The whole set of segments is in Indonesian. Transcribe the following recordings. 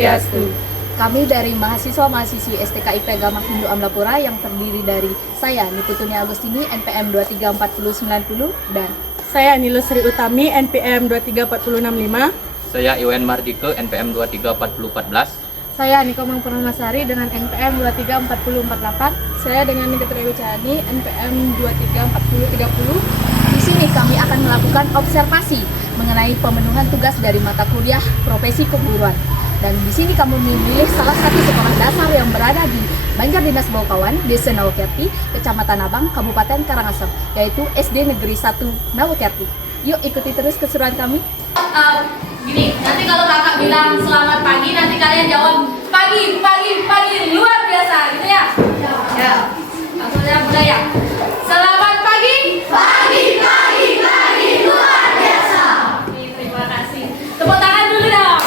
Swastiastu. Kami dari mahasiswa-mahasiswi STKIP Gamak Hindu Amlapura yang terdiri dari saya, Niputuni Agustini, NPM 234090, dan Saya Nilo Sri Utami, NPM 234065. Saya Iwan Mardike, NPM 234014. Saya Niko Mangpurnamasari dengan NPM 234048. Saya dengan Nikita Wicani, NPM 234030. di sini kami akan melakukan observasi mengenai pemenuhan tugas dari mata kuliah profesi keguruan. Dan di sini kami memilih salah satu sekolah dasar yang berada di Banjar Dinas Baukawan, Desa Nawakerti, Kecamatan Abang, Kabupaten Karangasem, yaitu SD Negeri 1 Nawakerti. Yuk ikuti terus keseruan kami. Gini, nanti kalau kakak bilang selamat pagi, nanti kalian jawab pagi, luar biasa, gitu ya? Ya, langsung aja mulai ya. Selamat pagi. Pagi, luar biasa. Oke, terima kasih. Tepuk tangan dulu dong.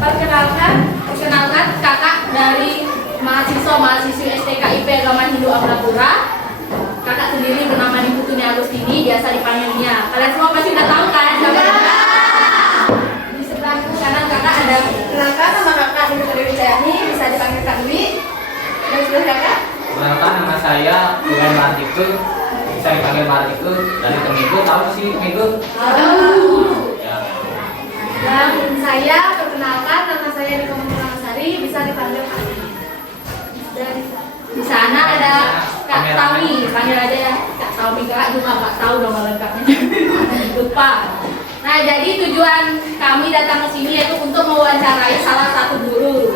Perkenalkan kakak dari mahasiswa-mahasiswi STKIP Gamak Hindu Amlapura. Kakak sendiri bernama Niputuni Agustini, biasa dipanggilnya. Kalian semua pasti udah tahu kan? Di sebelah kanan kakak ada. Kenalkan nama kakak Niputuni Wicayani, bisa dipanggil Kak Dwi. Dan sebelah kakak. Kenalkan nama saya Iwan Mardike, bisa dipanggil Mardike. Dari Temigo, tahu sih Temigo? Ya. Dan saya perkenalkan nama saya Niko Mangpurnamasari, bisa dipanggil Kak Dwi. Dan di sana ada Kak Tawi, panggil aja ya Kak Tawi. Kakak juga nggak tahu nama lengkapnya, lupa. Nah, jadi tujuan kami datang ke sini yaitu untuk mewawancarai salah satu guru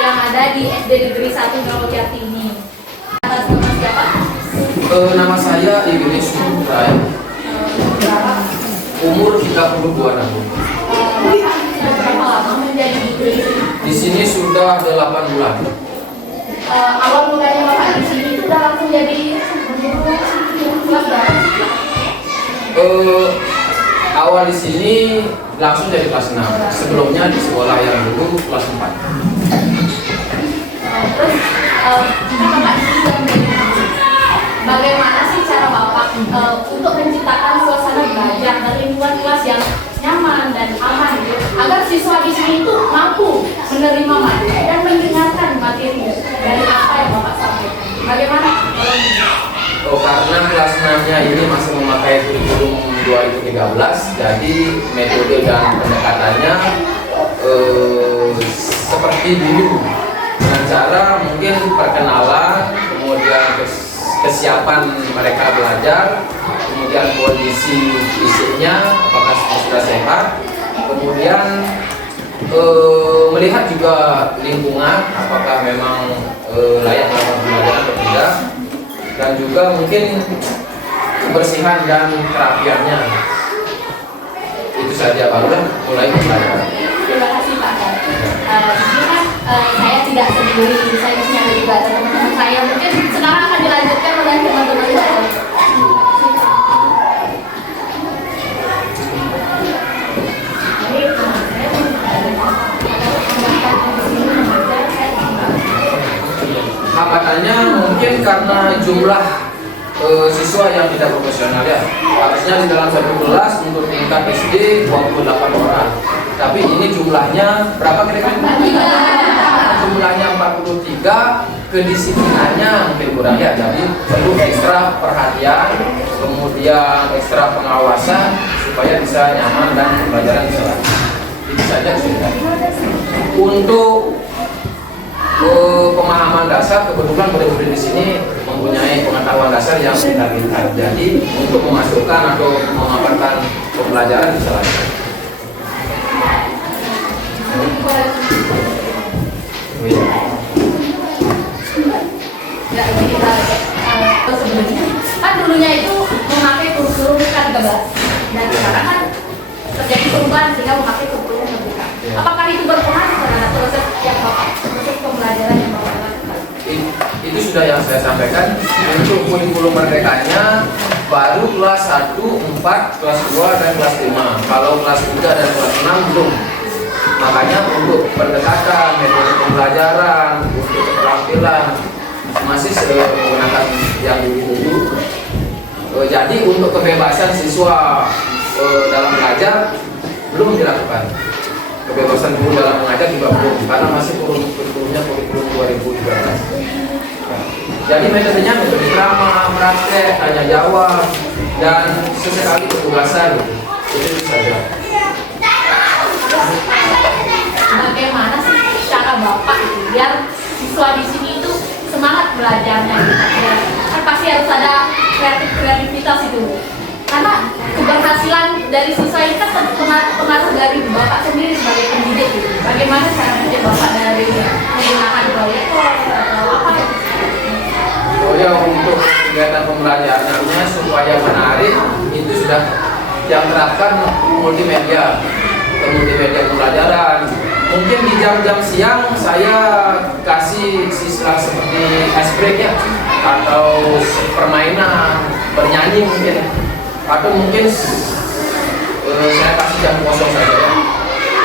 yang ada di SD Negeri 1 Nawakerti ini. Atas nama siapa? Nama saya Iblis Surai. Umur 32 tahun. Berapa lama menjadi guru di sini? Di sini sudah 8 bulan. Awal mulanya bapak di sini itu udah langsung jadi guru kelas berapa? Awal di sini langsung dari kelas 6. Sebelumnya di sekolah yang dulu kelas 4. Terus kita bapak di sini sudah menjadi guru. Bagaimana sih cara bapak untuk menciptakan suasana belajar dan lingkungan kelas yang nyaman dan aman gitu, agar siswa di sini itu mampu menerima materi dan mendengarkan materi dari apa yang bapak sampaikan. Bagaimana? Karena kelas 6-nya ini masih memakai kurikulum 2013, jadi metode dan pendekatannya seperti dulu, dengan cara mungkin perkenalan, kemudian kesiapan mereka belajar, kemudian kondisi fisiknya apakah sudah sehat, kemudian melihat juga lingkungan apakah memang layak melakukan belajar atau tidak, dan juga mungkin kebersihan dan kerapiannya. Itu saja, baru mulai belajar. Terima kasih Pak. Ini kan saya tidak sendiri, saya di sini ada juga ada teman-teman saya. Mungkin sekarang akan dilanjutkan oleh teman-teman saya. Hambatannya mungkin karena jumlah siswa yang tidak profesional ya. Harusnya di dalam satu kelas untuk tingkat SD 28 orang. Tapi ini jumlahnya berapa kira-kira? Jumlahnya 43, kedisiplinannya mungkin kurang ya. Jadi perlu ekstra perhatian, kemudian ekstra pengawasan supaya bisa nyaman dan pembelajaran bisa lancar. Itu saja sudah. Untuk pemahaman dasar, kebetulan murid-murid di sini mempunyai pengetahuan dasar yang pintar-pintar. Jadi untuk memasukkan atau memaparkan pembelajaran bisa lancar. Ya, ini kita sebelumnya kan dulunya itu memakai kurikulum K13 dan sekarang kan terjadi perubahan sehingga memakai kurikulum terbuka. Apakah itu berpengaruh terhadap proses pembelajaran yang bapak lakukan? Itu sudah yang saya sampaikan. Untuk kurikulum merdekanya baru kelas 1, 4, kelas 2, dan kelas 5. Kalau kelas 3 dan kelas 6 belum. Makanya untuk pendekatan, metode pembelajaran, untuk keterampilan masih menggunakan yang dulu. Jadi untuk kebebasan siswa dalam belajar belum dilakukan. Kebebasan guru dalam mengajar juga belum, karena masih kurikulumnya kurikulum 2013. Jadi metodenya metode drama, praktek, tanya jawab, dan sesekali penugasan. Itu saja. Bagaimana sih cara Bapak itu biar siswa di sini itu semangat belajarnya gitu? Ya, kan pasti harus ada kreativitas itu. Karena keberhasilan dari siswa ini kan pengaruh dari Bapak sendiri sebagai pendidik gitu. Bagaimana cara mendidik Bapak dari menggunakan proyektor atau apa gitu? Oh ya, untuk kegiatan pembelajarannya supaya menarik itu sudah yang terapkan multimedia pembelajaran. Mungkin di jam-jam siang saya kasih istilah seperti ice break ya, atau permainan, bernyanyi mungkin, atau mungkin saya kasih jam kosong saja ya.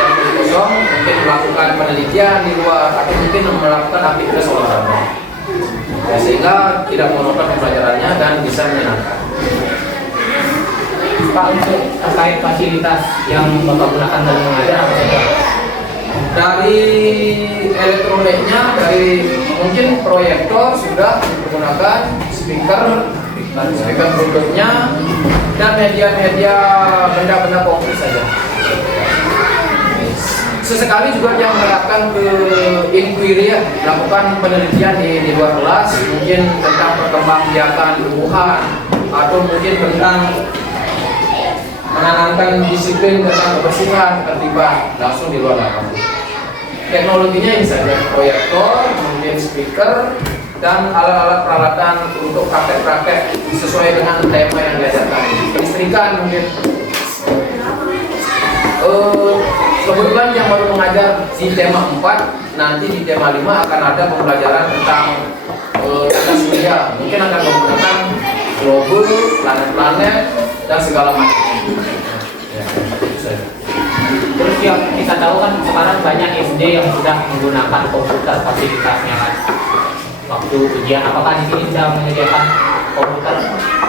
Jam kosong mungkin melakukan penelitian di luar, atau mungkin melakukan aktivitas olahraga. Ya, sehingga tidak monoton pembelajarannya dan bisa menyenangkan. Pak, untuk terkait fasilitas yang Bapak gunakan dalam mengajar apa saja? Dari elektroniknya, dari mungkin proyektor sudah digunakan, speaker Bluetooth-nya, dan media-media benda-benda konkret saja. Sesekali juga yang menerapkan ke inquiry ya, melakukan penelitian di luar kelas, mungkin tentang perkembangbiakan tumbuhan, atau mungkin tentang menanamkan disiplin tentang kebersihan, ketertiban langsung di luar lapangan. Teknologinya ini saja, proyektor, mungkin speaker, dan alat-alat peralatan untuk praktek-praktek sesuai dengan tema yang diajarkan. Listrikan mungkin. Kebetulan yang baru mengajar di tema 4, nanti di tema 5 akan ada pembelajaran tentang tata surya. Mungkin akan menggunakan globus, planet-planet, dan segala macam. Ya, itu saja. Terus yang kita tahu kan sekarang banyak SD yang sudah menggunakan komputer fasilitasnya kan. Waktu ujian, apakah di sini sudah menyediakan komputer?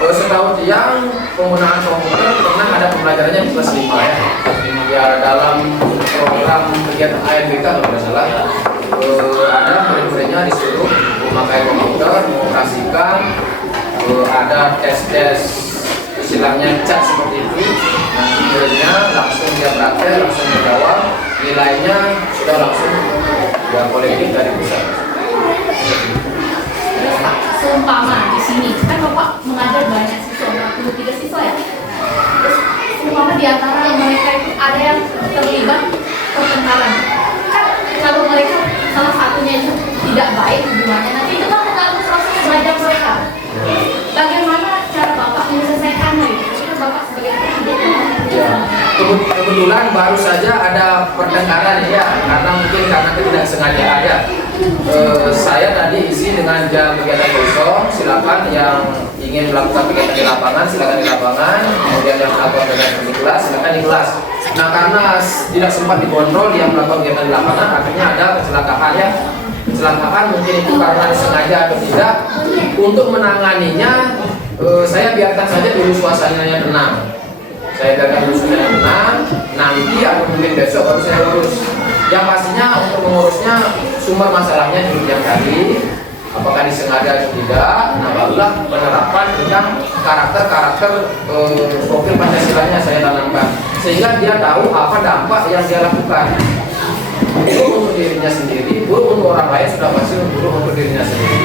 Setahu yang penggunaan komputer pernah ada pembelajarannya di kelas 5 ya. Ya, dalam program kegiatan ANBK kalau tidak salah, ada murid-muridnya disuruh memakai komputer, mengoperasikan, ada tes-tes istilahnya chat seperti itu. Nanti muridnya langsung dia praktek, langsung menjawab, nilainya sudah langsung dia kolektif dari pusat. Seumpama di sini kan Bapak mengajar banyak siswa, 23 siswa ya. Terus seumpama di antara mereka itu ada yang terlibat pertengkaran. Kan kalau mereka salah satunya itu tidak baik hubungannya, nanti itu kan mengganggu proses belajar mereka. Bagaimana cara Bapak menyelesaikannya itu? Bapak sebagai pendidik. Kebetulan baru saja ada pertengkaran ya, karena ketidaksengajaan ya. Saya tadi isi dengan jam kegiatan kosong, silakan yang ingin melakukan kegiatan di lapangan silakan di lapangan, kemudian yang melakukan kegiatan di kelas silakan di kelas. Nah, karena tidak sempat dikontrol yang melakukan kegiatan di lapangan, akhirnya ada kecelakaan ya. Kecelakaan mungkin itu karena disengaja atau tidak. Untuk menanganinya, saya biarkan saja dulu suasananya tenang. Saya biarkan dulu suasananya tenang, nanti atau mungkin besok baru saya urus. Yang pastinya untuk mengurusnya sumber masalahnya dilihat tadi, apakah disengaja atau tidak. Nah, barulah penerapan tentang karakter profil Pancasilanya saya tanamkan, sehingga dia tahu apa dampak yang dia lakukan. Buruk untuk dirinya sendiri, buruk untuk orang lain, sudah pasti buruk untuk dirinya sendiri.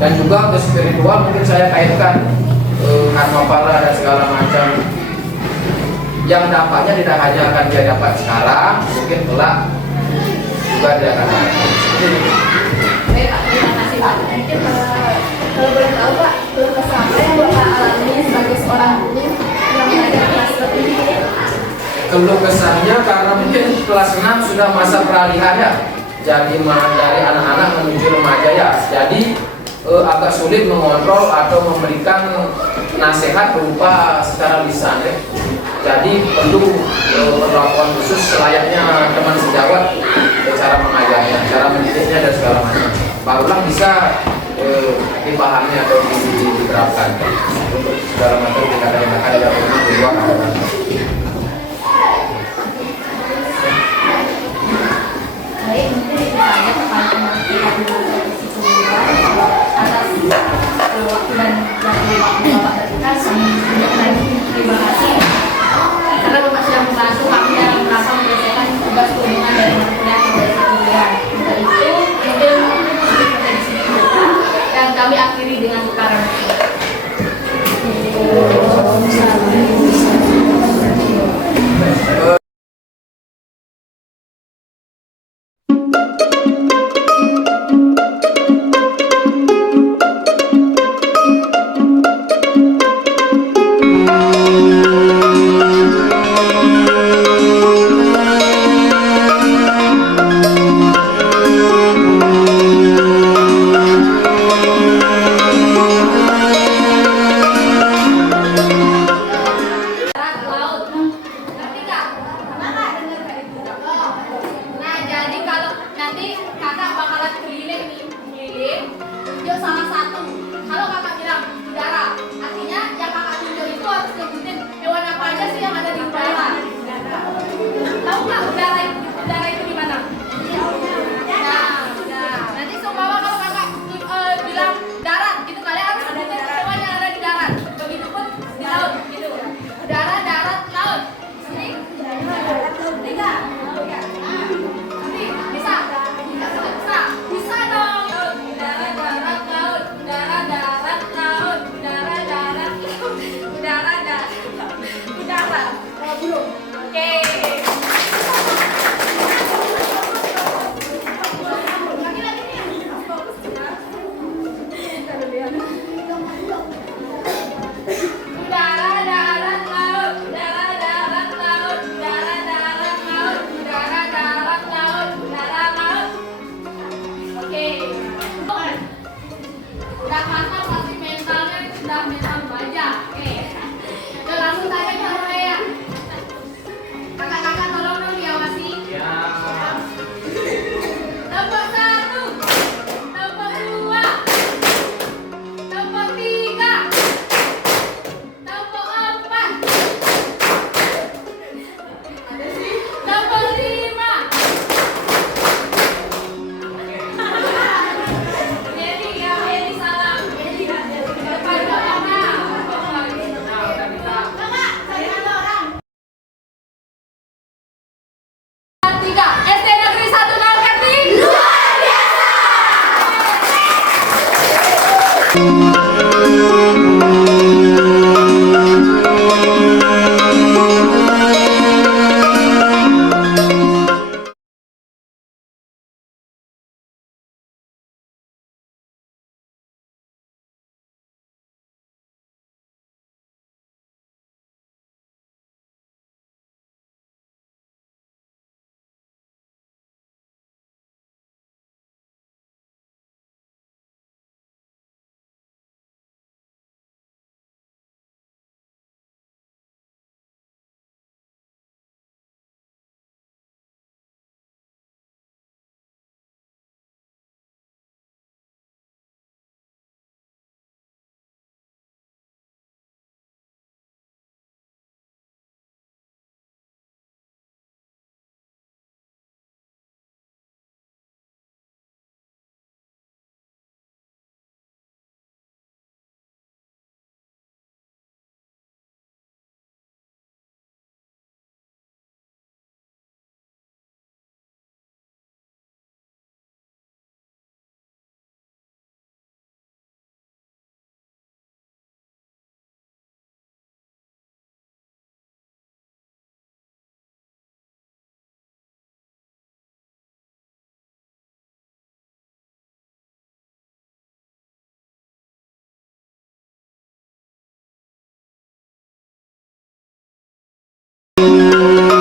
Dan juga untuk spiritual mungkin saya kaitkan karma pala dan segala macam, yang dampaknya tidak hanya akan dia dapat sekarang, mungkin kelak juga dia akan dapat. Baik Pak, terima kasih Pak. Mungkin kalau boleh tahu Pak, keluh kesah apa yang Bapak alami sebagai seorang guru yang mengajar kelas tertinggi? Keluh kesahnya karena mungkin kelas 6 sudah masa peralihan ya, jadi dari anak-anak menuju remaja ya, jadi agak sulit mengontrol atau memberikan nasihat berupa secara lisan ya. Jadi perlu perlakuan khusus selayaknya teman sejawat, cara mengajarnya, cara mendidiknya dan segala macam. Barulah bisa dipahami atau diterapkan untuk segala macam tindakan-tindakan yang di luar. Thank you.